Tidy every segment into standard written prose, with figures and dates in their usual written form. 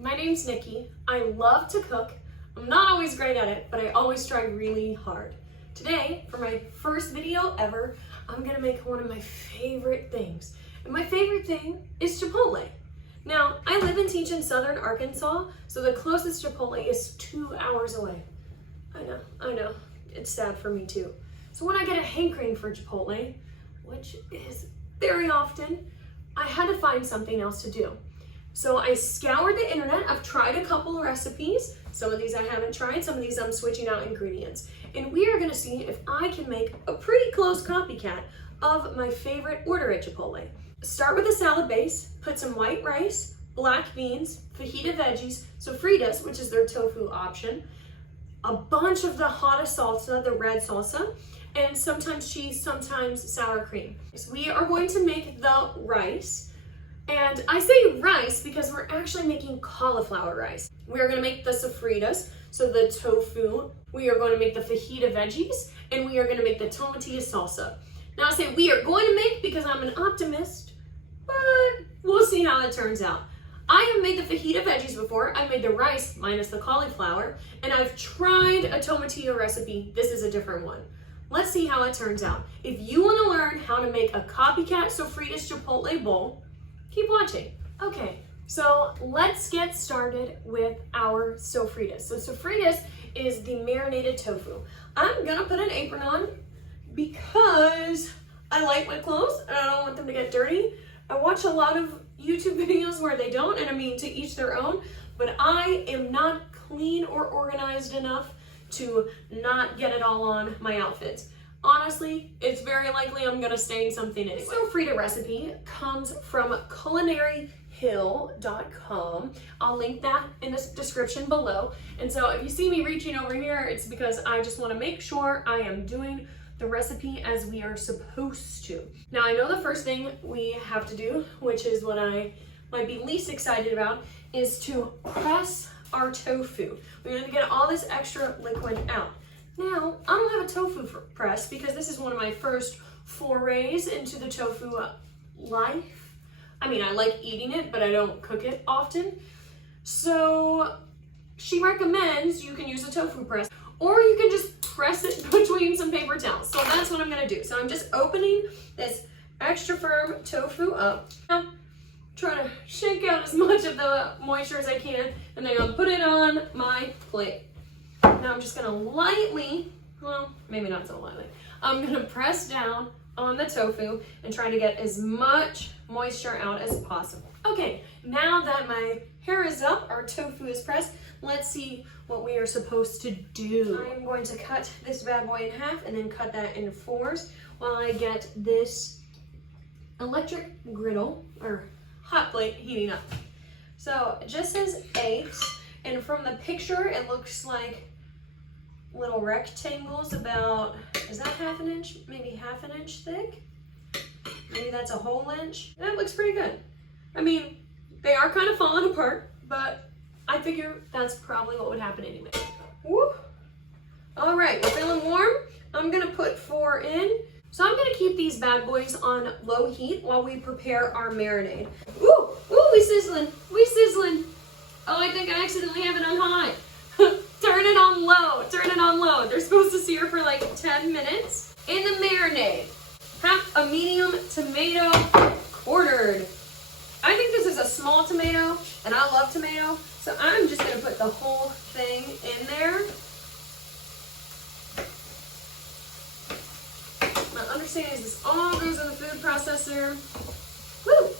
My name's Nikki. I love to cook. I'm not always great at it, but I always try really hard. Today, for my first video ever, I'm gonna make one of my favorite things. And my favorite thing is Chipotle. Now, I live and teach in southern Arkansas, so the closest Chipotle is 2 hours away. I know, it's sad for me too. So when I get a hankering for Chipotle, which is very often, I had to find something else to do. So I scoured the internet. I've tried a couple of recipes. Some of these I haven't tried, some of these I'm switching out ingredients. And we are gonna see if I can make a pretty close copycat of my favorite order at Chipotle. Start with a salad base, put some white rice, black beans, fajita veggies, sofritas, which is their tofu option, a bunch of the hottest salsa, the red salsa, and sometimes cheese, sometimes sour cream. So we are going to make the rice. And I say rice because we're actually making cauliflower rice. We are gonna make the sofritas, so the tofu. We are going to make the fajita veggies, and we are gonna make the tomatillo salsa. Now I say we are going to make because I'm an optimist, but we'll see how it turns out. I have made the fajita veggies before. I made the rice minus the cauliflower, and I've tried a tomatillo recipe. This is a different one. Let's see how it turns out. If you wanna learn how to make a copycat sofritas Chipotle bowl, keep watching. Okay, so let's get started with our sofritas. So sofritas is the marinated tofu. I'm gonna put an apron on because I like my clothes and I don't want them to get dirty. I watch a lot of YouTube videos where they don't, and I mean, to each their own, but I am not clean or organized enough to not get it all on my outfits. Honestly, it's very likely I'm gonna stain something anyway. So Sofrita recipe comes from culinaryhill.com. I'll link that in the description below. And so if you see me reaching over here, it's because I just wanna make sure I am doing the recipe as we are supposed to. Now I know the first thing we have to do, which is what I might be least excited about, is to press our tofu. We're gonna get all this extra liquid out. Now, I don't have a tofu press because this is one of my first forays into the tofu life. I mean, I like eating it, but I don't cook it often. So she recommends you can use a tofu press, or you can just press it between some paper towels. So that's what I'm gonna do. So I'm just opening this extra firm tofu up. Now, trying to shake out as much of the moisture as I can, and then I'll put it on my plate. Now I'm just gonna lightly, well, maybe not so lightly, I'm gonna press down on the tofu and try to get as much moisture out as possible. Okay, now that my hair is up, our tofu is pressed, let's see what we are supposed to do. I'm going to cut this bad boy in half and then cut that in fours while I get this electric griddle, or hot plate, heating up. So it just says 8, and from the picture it looks like little rectangles about, is that ½ inch? Maybe ½ inch thick? Maybe that's a whole inch. That looks pretty good. I mean, they are kind of falling apart, but I figure that's probably what would happen anyway. Woo! All right, we're feeling warm. I'm gonna put 4 in. So I'm gonna keep these bad boys on low heat while we prepare our marinade. Ooh, we sizzling, we sizzling. Oh, I think I accidentally have it on high. Turn it on low, turn it on low. They're supposed to sear for like 10 minutes. In the marinade, half a medium tomato quartered. I think this is a small tomato, and I love tomato, so I'm just gonna put the whole thing in there. My understanding is this all goes in the food processor. Woo!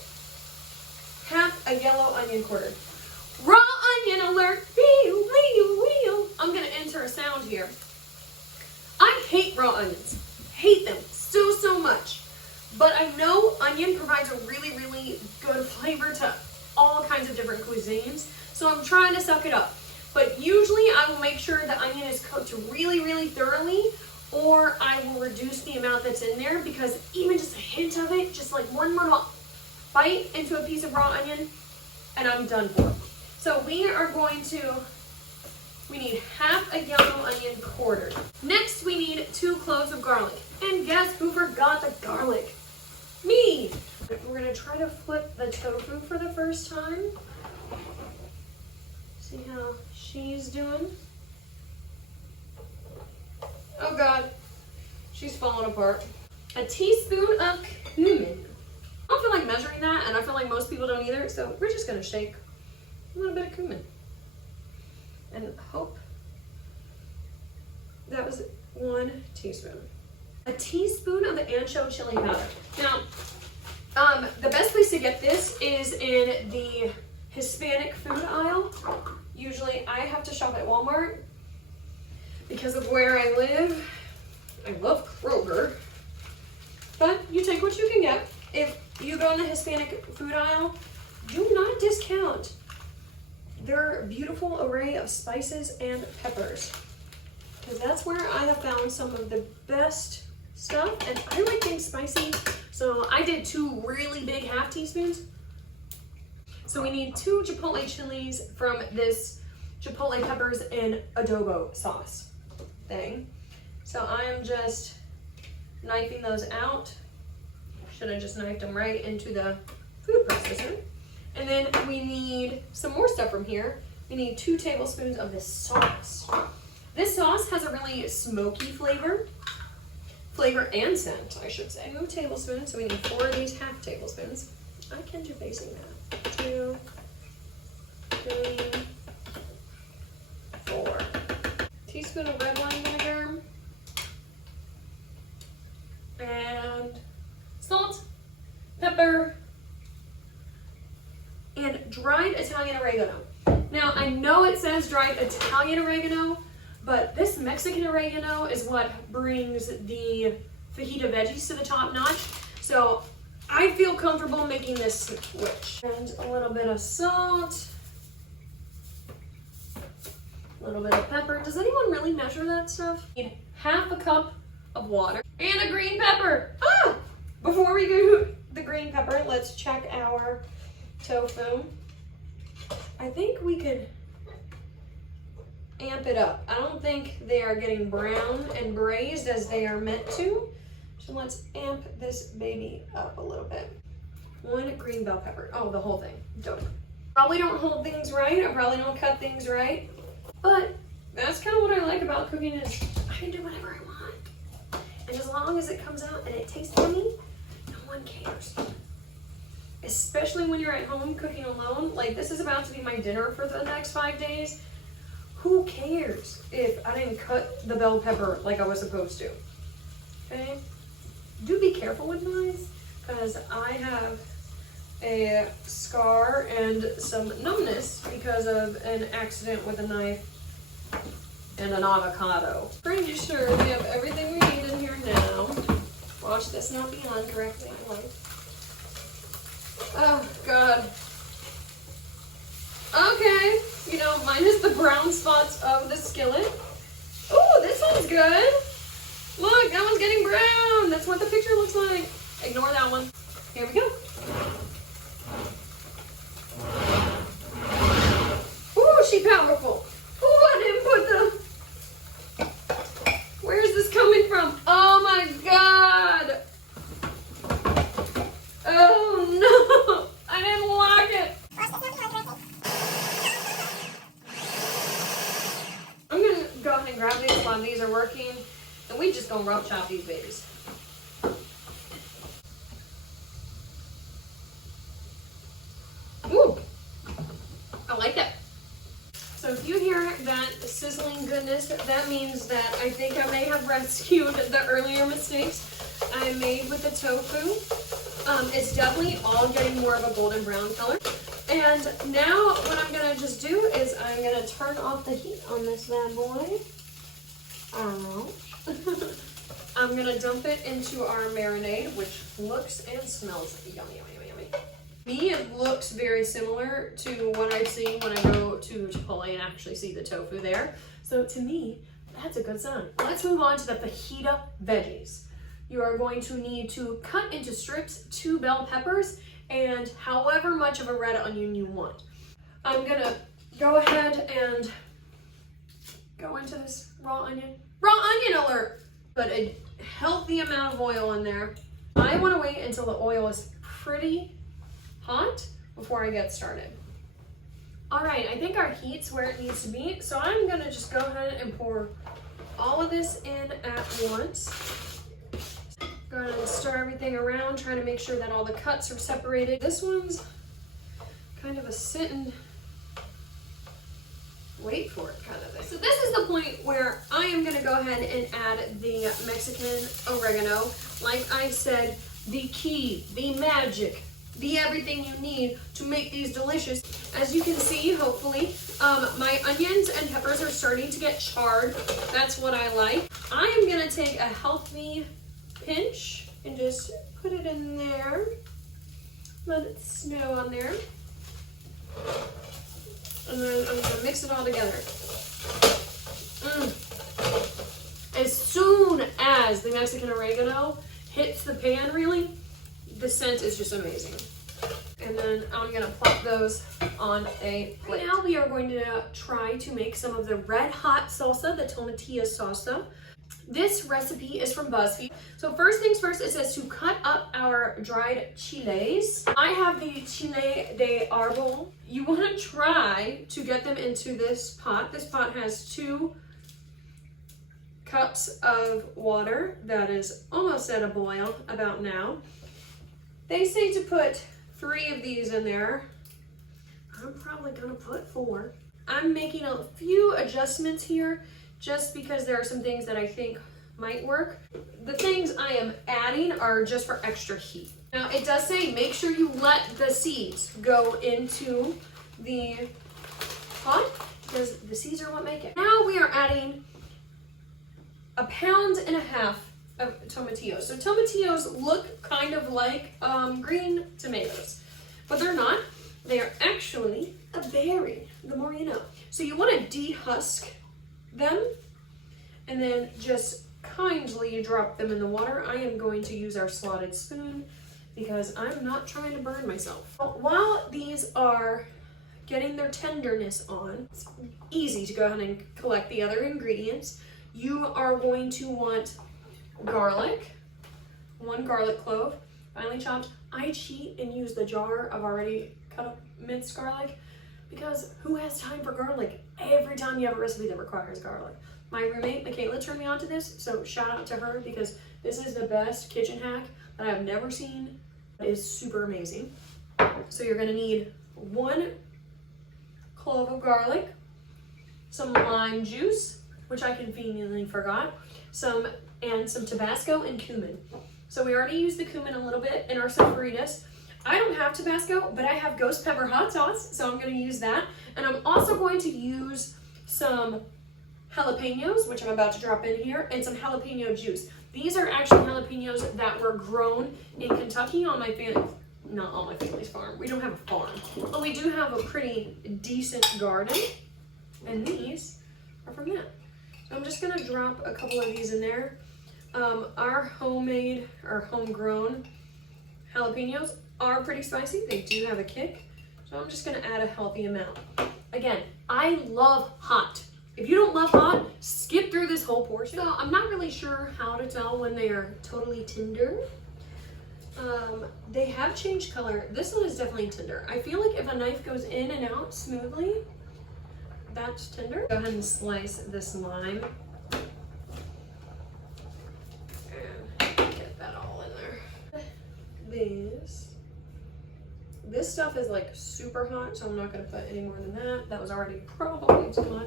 Half a yellow onion quartered. Raw onion alert! I'm gonna enter a sound here. I hate raw onions. Hate them so much. But I know onion provides a really good flavor to all kinds of different cuisines, so I'm trying to suck it up. But usually I will make sure the onion is cooked really thoroughly, or I will reduce the amount that's in there, because even just a hint of it, just like one little bite into a piece of raw onion, and I'm done for. So we need half a yellow onion quartered. Next, we need 2 cloves of garlic. And guess who forgot the garlic? Me! We're gonna try to flip the tofu for the first time. See how she's doing? Oh God, she's falling apart. A teaspoon of cumin. I don't feel like measuring that, and I feel like most people don't either, so we're just gonna shake a little bit of cumin. And hope that was 1 teaspoon. A teaspoon of ancho chili powder. Now, the best place to get this is in the Hispanic food aisle. Usually I have to shop at Walmart because of where I live. I love Kroger, but you take what you can get. If you go in the Hispanic food aisle, do not discount their beautiful array of spices and peppers, because that's where I have found some of the best stuff, and I like things spicy, so I did 2 really big half teaspoons. So we need 2 Chipotle chilies from this Chipotle peppers and adobo sauce thing. So I am just knifing those out. Should have just knifed them right into the food processor. And then we need some more stuff from here. We need 2 tablespoons of this sauce. This sauce has a really smoky flavor and scent, I should say. 2 tablespoons, so we need 4 of these half tablespoons. I can do basic math. 2, 3, 4. Teaspoon of red wine vinegar. And salt, pepper, and dried Italian oregano. Now, I know it says dried Italian oregano, but this Mexican oregano is what brings the fajita veggies to the top notch. So I feel comfortable making this switch. And a little bit of salt, a little bit of pepper. Does anyone really measure that stuff? Need half a cup of water and a green pepper. Ah! Before we do the green pepper, let's check our tofu. I think we could amp it up. I don't think they are getting brown and braised as they are meant to. So let's amp this baby up a little bit. 1 green bell pepper. Oh, the whole thing. Dope. Probably don't hold things right. I probably don't cut things right. But that's kind of what I like about cooking, is I can do whatever I want. And as long as it comes out and it tastes yummy, no one cares. Especially when you're at home cooking alone. Like, this is about to be my dinner for the next 5 days. Who cares if I didn't cut the bell pepper like I was supposed to? Okay? Do be careful with knives, because I have a scar and some numbness because of an accident with a knife and an avocado. Pretty sure we have everything we need in here now. Watch this not be on correctly. Oh, God. Okay, you know, minus the brown spots of the skillet. Oh, this one's good. Look, that one's getting brown. That's what the picture looks like. Ignore that one. Here we go. Ooh, she powerful. Ooh, I didn't put the... Where's this coming from? Oh my God. Oh no, I didn't lock it. I'm gonna go ahead and grab these while these are working, and we just gonna rough chop these babies. Ooh, I like that. So if you hear that sizzling goodness, that means that I think I may have rescued the earlier mistakes I made with the tofu. It's definitely all getting more of a golden brown color. And now what I'm gonna just do is I'm gonna turn off the heat on this bad boy. Ouch. I'm gonna dump it into our marinade, which looks and smells yummy, yummy, yummy, yummy. Me, it looks very similar to what I've seen when I go to Chipotle and actually see the tofu there. So to me, that's a good sign. Let's move on to the fajita veggies. You are going to need to cut into strips 2 bell peppers and however much of a red onion you want. I'm gonna go ahead and go into this raw onion. Raw onion alert! But a healthy amount of oil in there. I wanna wait until the oil is pretty hot before I get started. All right, I think our heat's where it needs to be. So I'm gonna just go ahead and pour all of this in at once. Go ahead and stir everything around, try to make sure that all the cuts are separated. This one's kind of a sit and wait for it kind of thing. So this is the point where I am gonna go ahead and add the Mexican oregano. Like I said, the key, the magic, the everything you need to make these delicious. As you can see, hopefully, my onions and peppers are starting to get charred. That's what I like. I am gonna take a healthy pinch and just put it in there. Let it snow on there. And then I'm gonna mix it all together. As soon as the Mexican oregano hits the pan, really, the scent is just amazing. And then I'm gonna plop those on a plate. Now we are going to try to make some of the red hot salsa, the tomatillo salsa. This recipe is from BuzzFeed. So first things first, it says to cut up our dried chiles. I have the chile de árbol. You want to try to get them into this pot. This pot has 2 cups of water that is almost at a boil about now. They say to put 3 of these in there. I'm probably gonna put 4. I'm making a few adjustments here just because there are some things that I think might work. The things I am adding are just for extra heat. Now it does say make sure you let the seeds go into the pot because the seeds are what make it. Now we are adding 1.5 pounds of tomatillos. So tomatillos look kind of like green tomatoes, but they're not. They are actually a berry, the more you know. So you want to dehusk them and then just kindly drop them in the water. I am going to use our slotted spoon because I'm not trying to burn myself. While these are getting their tenderness on, it's easy to go ahead and collect the other ingredients. You are going to want garlic, 1 garlic clove, finely chopped. I cheat and use the jar of already cut up minced garlic because who has time for garlic every time you have a recipe that requires garlic? My roommate, Michaela, turned me on to this, so shout out to her because this is the best kitchen hack that I've never seen. It is super amazing. So you're gonna need 1 clove of garlic, some lime juice, which I conveniently forgot, some Tabasco and cumin. So we already used the cumin a little bit in our sofritas. I don't have Tabasco, but I have ghost pepper hot sauce, so I'm gonna use that. And I'm also going to use some jalapenos, which I'm about to drop in here, and some jalapeno juice. These are actually jalapenos that were grown in Kentucky on my family, not on my family's farm. We don't have a farm, but we do have a pretty decent garden, and these are from that. So I'm just gonna drop a couple of these in there. Our homemade or homegrown jalapenos are pretty spicy. They do have a kick, so I'm just gonna add a healthy amount. Again, I love hot. If you don't love hot, skip through this whole portion. So I'm not really sure how to tell when they are totally tender. They have changed color. This one is definitely tender. I feel like if a knife goes in and out smoothly, that's tender. Go ahead and slice this lime. And get that all in there. This stuff is like super hot, so I'm not gonna put any more than that. That was already probably too much.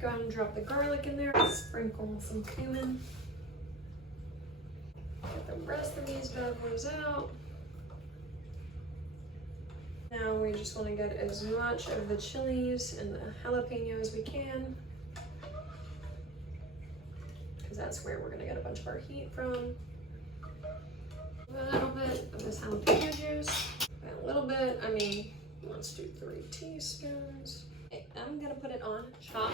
Go ahead and drop the garlic in there. Sprinkle some cumin. Get the rest of these bad boys out. Now we just want to get as much of the chilies and the jalapeno as we can, because that's where we're going to get a bunch of our heat from. A little bit of this jalapeno juice. A little bit, I mean, let's do 3 teaspoons. Okay, I'm going to put it on chop.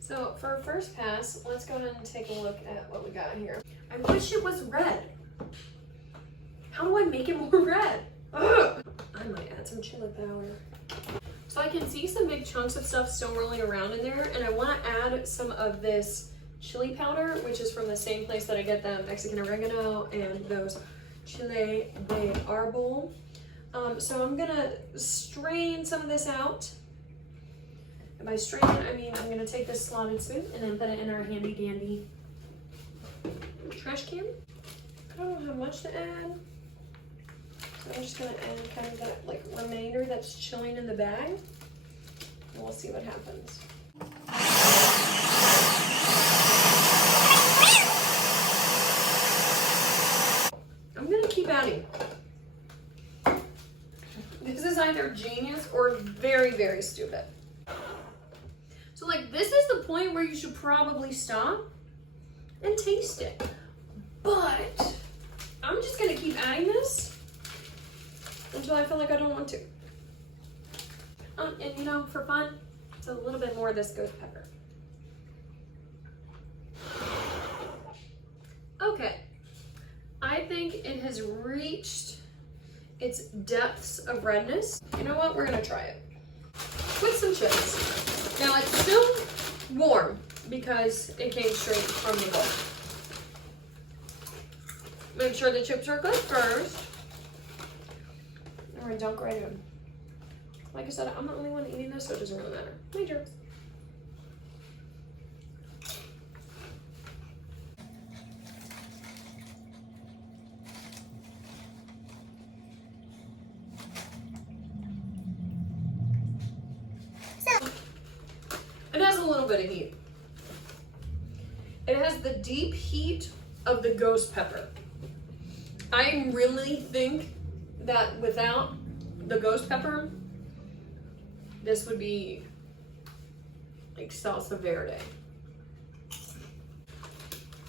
So for first pass, let's go ahead and take a look at what we got here. I wish it was red. How do I make it more red? Ugh. I might add some chili powder. So I can see some big chunks of stuff still rolling around in there, and I want to add some of this chili powder, which is from the same place that I get the Mexican oregano and those chile de arbol. So I'm gonna strain some of this out. And by strain, I mean I'm gonna take this slotted spoon and then put it in our handy dandy trash can. I don't know how much to add. So I'm just gonna add kind of that like remainder that's chilling in the bag. And we'll see what happens. I'm gonna keep adding. This is either genius or very, very stupid. So like this is the point where you should probably stop and taste it. But I'm just gonna keep adding this until I feel like I don't want to. And you know, for fun, it's a little bit more of this ghost pepper. Okay, I think it has reached its depths of redness. You know what, we're gonna try it. With some chips. Now it's still warm because it came straight from the bowl. Make sure the chips are good first. We're gonna dunk right in. Like I said, I'm the only one eating this, so it doesn't really matter. My germs. It has a little bit of heat. It has the deep heat of the ghost pepper. I really think that without the ghost pepper, this would be like salsa verde.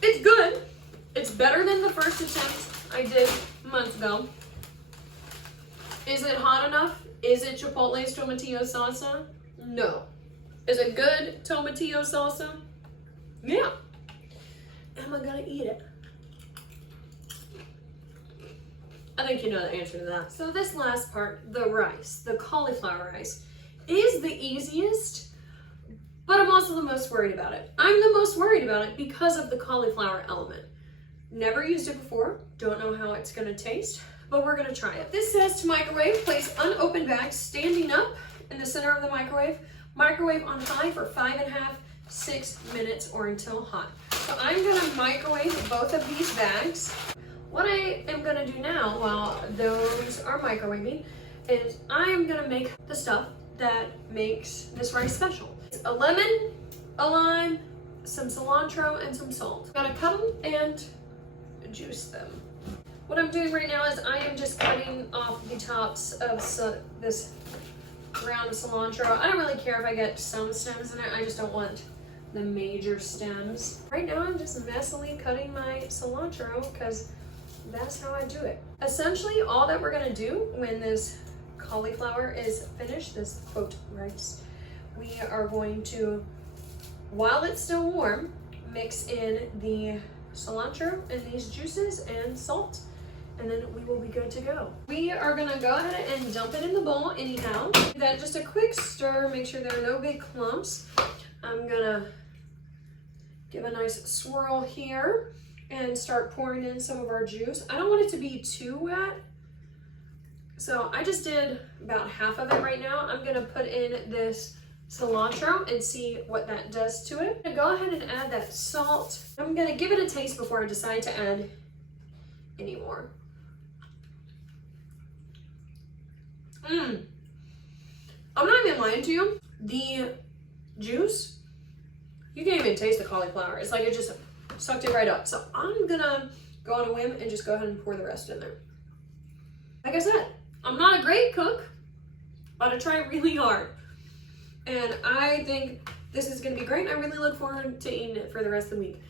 It's good. It's better than the first attempt I did months ago. Is it hot enough? Is it Chipotle's tomatillo salsa? No. Is it good tomatillo salsa? Yeah. Am I gonna eat it? I think you know the answer to that. So this last part, the rice, the cauliflower rice, is the easiest, but I'm also the most worried about it. I'm the most worried about it because of the cauliflower element. Never used it before, don't know how it's gonna taste, but we're gonna try it. This says to microwave, place unopened bag standing up in the center of the microwave. Microwave on high for 5.5, 6 minutes or until hot. So I'm gonna microwave both of these bags. What I am gonna do now while those are microwaving is I'm gonna make the stuff that makes this rice special. It's a lemon, a lime, some cilantro, and some salt. Gotta cut them and juice them. What I'm doing right now is I am just cutting off the tops of this round of cilantro. I don't really care if I get some stems in it, I just don't want the major stems. Right now I'm just messily cutting my cilantro because that's how I do it. Essentially all that we're gonna do when this cauliflower is finished, this quote rice, we are going to, while it's still warm, mix in the cilantro and these juices and salt, and then we will be good to go. We are gonna go ahead and dump it in the bowl anyhow. That just a quick stir, make sure there are no big clumps. I'm gonna give a nice swirl here and start pouring in some of our juice. I don't want it to be too wet, so I just did about half of it right now. I'm gonna put in this cilantro and see what that does to it. I'm gonna go ahead and add that salt. I'm gonna give it a taste before I decide to add any more. I'm not even lying to you. The juice, you can't even taste the cauliflower. It's like it just sucked it right up. So I'm gonna go on a whim and just go ahead and pour the rest in there. Like I said, I'm not a great cook, but I try really hard. And I think this is gonna be great. I really look forward to eating it for the rest of the week.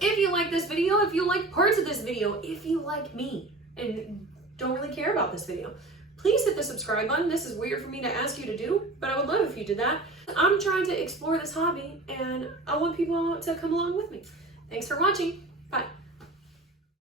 If you like this video, if you like parts of this video, if you like me and don't really care about this video, please hit the subscribe button. This is weird for me to ask you to do, but I would love if you did that. I'm trying to explore this hobby and I want people to come along with me. Thanks for watching.